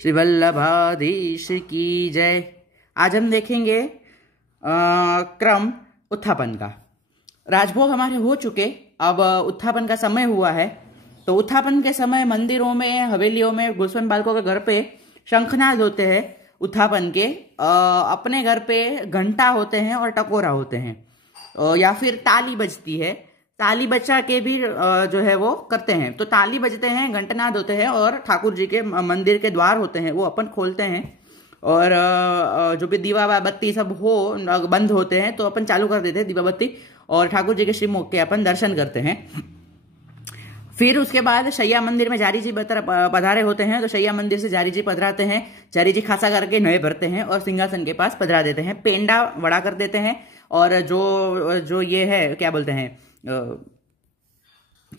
श्री वल्लभाधीश की जय। आज हम देखेंगे क्रम उत्थापन का। राजभोग हमारे हो चुके, अब उत्थापन का समय हुआ है। तो उत्थापन के समय मंदिरों में, हवेलियों में, गोस्वामी बालकों के घर पे शंखनाद होते हैं। उत्थापन के अपने घर पे घंटा होते हैं और टकोरा होते हैं, या फिर ताली बजती है। ताली बजा के भी जो है वो करते हैं। तो ताली बजते हैं, घंटनाद होते हैं और ठाकुर जी के मंदिर के द्वार होते हैं वो अपन खोलते हैं। और जो भी दीवा बत्ती सब हो बंद होते हैं तो अपन चालू कर देते हैं दीवा बत्ती, और ठाकुर जी के श्रीमुख के अपन दर्शन करते हैं। फिर उसके बाद शैया मंदिर में जारी जी पधारे होते हैं, तो शैया मंदिर से जारी जी पधराते हैं। जारी जी खासा करके नए भरते हैं और सिंहासन के पास पधरा देते हैं। पेंडा बड़ा कर देते हैं, और जो ये है क्या बोलते हैं,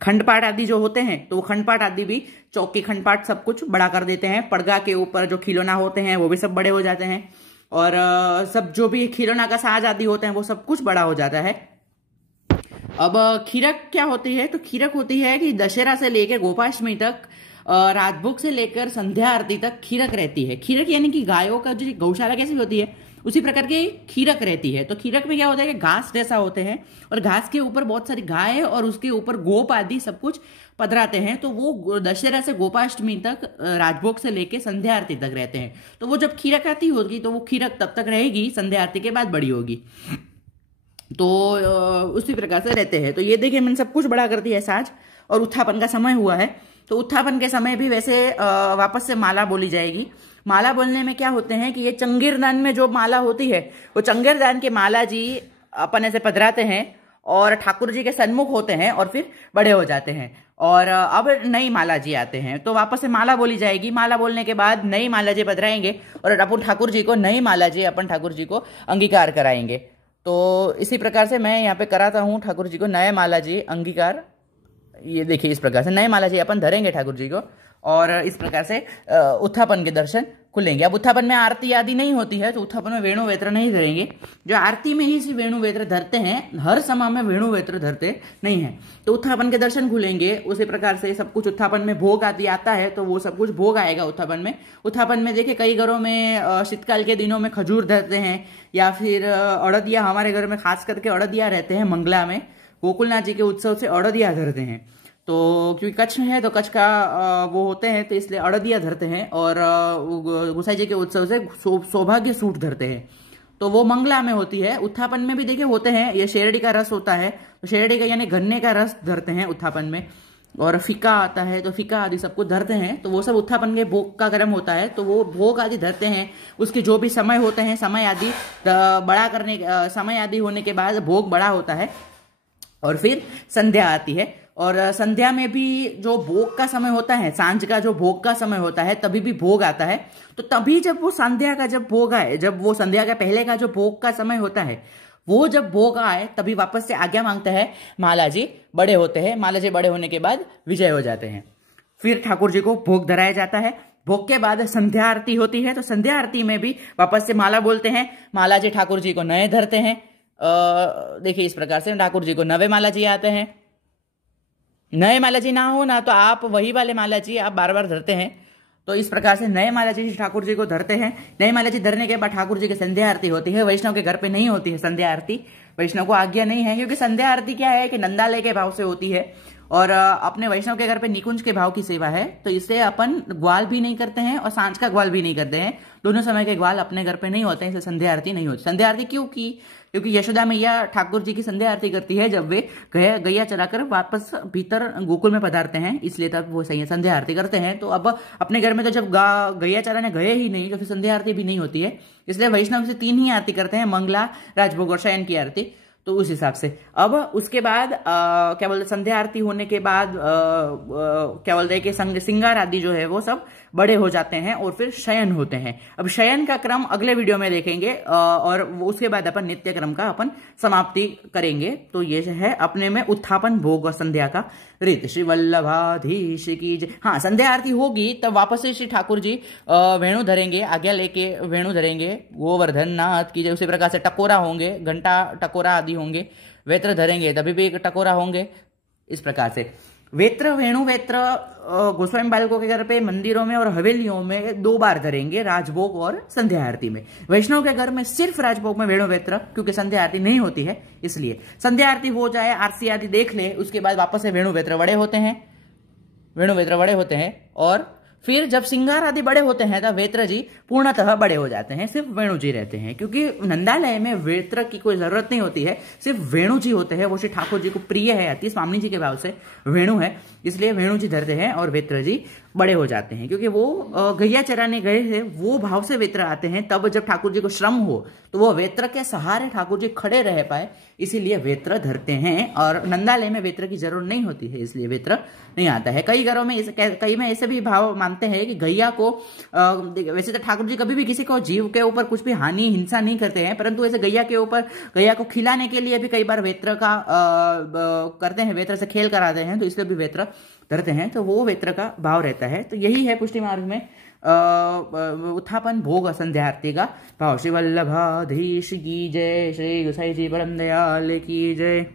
खंडपाठ आदि जो होते हैं, तो वो खंडपाठ आदि भी, चौकी खंडपाठ सब कुछ बड़ा कर देते हैं। पड़गा के ऊपर जो खिलौना होते हैं वो भी सब बड़े हो जाते हैं, और सब जो भी खिलौना का साज आदि होते हैं वो सब कुछ बड़ा हो जाता है। अब खीरक क्या होती है? तो खीरक होती है कि दशहरा से लेकर गोपाष्टमी तक, राजभोग से लेकर संध्या आरती तक खीरक रहती है। खीरक यानी कि गायों का जो गौशाला कैसी होती है उसी प्रकार की खीरक रहती है। तो खीरक में क्या होता है कि घास जैसा होते हैं, और घास के ऊपर बहुत सारी गाय और उसके ऊपर गोप आदि सब कुछ पधराते हैं। तो वो दशहरा से गोपाष्टमी तक, राजभोग से लेके संध्या आरती तक रहते हैं। तो वो जब खीरक आती होगी तो वो खीरक तब तक रहेगी, संध्या आरती के बाद बड़ी होगी। तो उसी प्रकार से रहते हैं। तो ये देखिए मैंने सब कुछ बड़ा कर दिया है साज, और उत्थापन का समय हुआ है। तो उत्थापन के समय भी वैसे वापस से माला बोली जाएगी। माला बोलने में क्या होते हैं कि ये चंगीरदान में जो माला होती है वो चंगीरदान के माला जी अपन ऐसे पधराते हैं और ठाकुर जी के सन्मुख होते हैं, और फिर बड़े हो जाते हैं। और अब नई माला जी आते हैं तो वापस से माला बोली जाएगी। माला बोलने के बाद नई माला जी पधराएंगे और अपन ठाकुर जी को नई माला जी अपन ठाकुर जी को अंगीकार कराएंगे। तो इसी प्रकार से मैं यहाँ पे कराता हूँ ठाकुर जी को नए माला जी अंगीकार। ये देखिए इस प्रकार से नए माला जी अपन धरेंगे ठाकुर जी को, और इस प्रकार से उत्थापन के दर्शन खुलेंगे। अब उत्थापन में आरती आदि नहीं होती है तो उत्थापन में वेणु वेत्र नहीं धरेंगे। जो आरती में ही वेणु वेत्र धरते हैं, हर समय में वेणु वेत्र धरते नहीं है। तो उत्थापन के दर्शन खुलेंगे। उसी प्रकार से सब कुछ उत्थापन में भोग आदि आता है तो वो सब कुछ भोग आएगा उत्थापन में। उत्थापन में देखिए कई घरों में शीतकाल के दिनों में खजूर धरते हैं, या फिर अड़दिया। हमारे घर में खास करके अड़दिया रहते हैं। मंगला में गोकुलनाथ जी के उत्सव से अड़दिया धरते हैं। तो क्योंकि कच्छ है तो कच्छ का वो होते हैं तो इसलिए अड़दिया धरते हैं, और गोसाई जी के उत्सव से सौभाग्य सूट धरते हैं। तो वो मंगला में होती है। उत्थापन में भी देखिए होते हैं, ये शेरडी का रस होता है, तो शेरडी का यानी गन्ने का रस धरते हैं उत्थापन में। और फीका आता है तो फीका आदि सब कुछ धरते हैं। तो वो सब उत्थापन के भोग का क्रम होता है, तो वो भोग आदि धरते हैं। उसके जो भी समय होते हैं, समय आदि बड़ा करने, समय आदि होने के बाद भोग बड़ा होता है, और फिर संध्या आती है। और संध्या में भी जो भोग का समय होता है, सांझ का जो भोग का समय होता है, तभी भी भोग आता है। तो तभी जब वो संध्या का जब भोग आए, जब वो संध्या का पहले का जो भोग का समय होता है, वो जब भोग आए तभी वापस से आज्ञा मांगता है माला जी, बड़े होते हैं। माला जी बड़े होने के बाद विजय हो जाते हैं। फिर ठाकुर जी को भोग धराया जाता है। भोग के बाद संध्या आरती होती है, तो संध्या आरती में भी वापस से माला बोलते हैं। माला जी ठाकुर जी को नए धरते हैं। देखिए इस प्रकार से ठाकुर जी को नवे माला जी आते हैं। नए माला जी ना हो ना तो आप वही वाले माला जी आप बार बार धरते हैं। तो इस प्रकार से नए माला जी ठाकुर जी को धरते हैं। नए माला जी धरने के बाद ठाकुर जी की संध्या आरती होती है। वैष्णव के घर पे नहीं होती है संध्या आरती, वैष्णव को आज्ञा नहीं है, क्योंकि संध्या आरती क्या है कि नंदालय के भाव से होती है, और अपने वैष्णव के घर पे निकुंज के भाव की सेवा है। तो इससे अपन ग्वाल भी नहीं करते हैं और सांझ का ग्वाल भी नहीं करते हैं। दोनों समय के ग्वाल अपने घर पे नहीं होते हैं, इसलिए संध्या आरती नहीं होती। संध्या आरती क्यों की? क्योंकि यशोदा मैया ठाकुर जी की संध्या आरती करती है जब वे गैया चराकर वापस भीतर गोकुल में पधारते हैं, इसलिए तब वो संध्या आरती करते हैं। तो अब अपने घर में तो जब गैया चराने गए ही नहीं तो फिर संध्या आरती भी नहीं होती है। इसलिए वैष्णव से 3 ही आरती करते हैं, मंगला, राजभोग और शयन की आरती। तो उस हिसाब से अब उसके बाद क्या बोलते, संध्या आरती होने के बाद क्या बोलते हैं कि सिंगार आदि जो है वो सब बड़े हो जाते हैं, और फिर शयन होते हैं। अब शयन का क्रम अगले वीडियो में देखेंगे, और उसके बाद अपन नित्य क्रम का अपन समाप्ति करेंगे। तो ये है अपने में उत्थापन, भोग और संध्या का रीत। श्री वल्लभाधीश की जय। हाँ, संध्या आरती होगी तब वापस से श्री ठाकुर जी वेणु धरेंगे, आज्ञा लेके वेणु धरेंगे, गोवर्धन नाथ की जय। उसी प्रकार से टकोरा होंगे, घंटा टकोरा आदि होंगे, वेत्र धरेंगे तभी भी एक टकोरा होंगे, इस प्रकार से। वेत्र वेणु वेत्र गोस्वामी बालकों के घर पे मंदिरों में और हवेलियों में 2 बार धरेंगे, राजभोग और संध्या आरती में। वैष्णव के घर में सिर्फ राजभोग में वेणु वेत्र, क्योंकि संध्या आरती नहीं होती है इसलिए। संध्या आरती हो जाए, आरती आदि देख ले, उसके बाद वापस से वेणु वेत्र बड़े होते हैं, वेणु वेत्र बड़े होते हैं। और फिर जब सिंगार आदि बड़े होते हैं तब वेत्र जी पूर्णतः बड़े हो जाते हैं, सिर्फ वेणु जी रहते हैं, क्योंकि नंदालय में वेत्र की कोई जरूरत नहीं होती है, सिर्फ वेणु जी होते हैं। वो श्री ठाकुर जी को प्रिय है, अति स्वामी जी के भाव से वेणु है, इसलिए वेणु जी धरते हैं और वेत्र जी बड़े हो जाते हैं। क्योंकि वो गैया चराने गए थे, वो भाव से वेत्र आते हैं। तब जब ठाकुर जी को श्रम हो तो वो वेत्र के सहारे ठाकुर जी खड़े रह पाए, इसीलिए वेत्र धरते हैं। और नंदालय में वेत्र की जरूरत नहीं होती है, इसलिए वेत्र नहीं आता है। कई घरों में कई में ऐसे भी भाव मानते हैं कि गैया को वैसे तो ठाकुर जी कभी भी किसी को जीव के ऊपर कुछ भी हानि हिंसा नहीं करते हैं, परंतु ऐसे गैया के ऊपर गैया को खिलाने के लिए भी कई बार वेत्र का करते हैं, वेत्र से खेल कराते हैं, तो इसलिए भी वेत्र धरते हैं। तो वो वेत्र का भाव रहता है। तो यही है पुष्टि मार्ग में उत्थापन भोग संध्या आरती का भाव। श्री वल्लभाधीश की जय, श्री गोसाई जी परम दयाल की जय।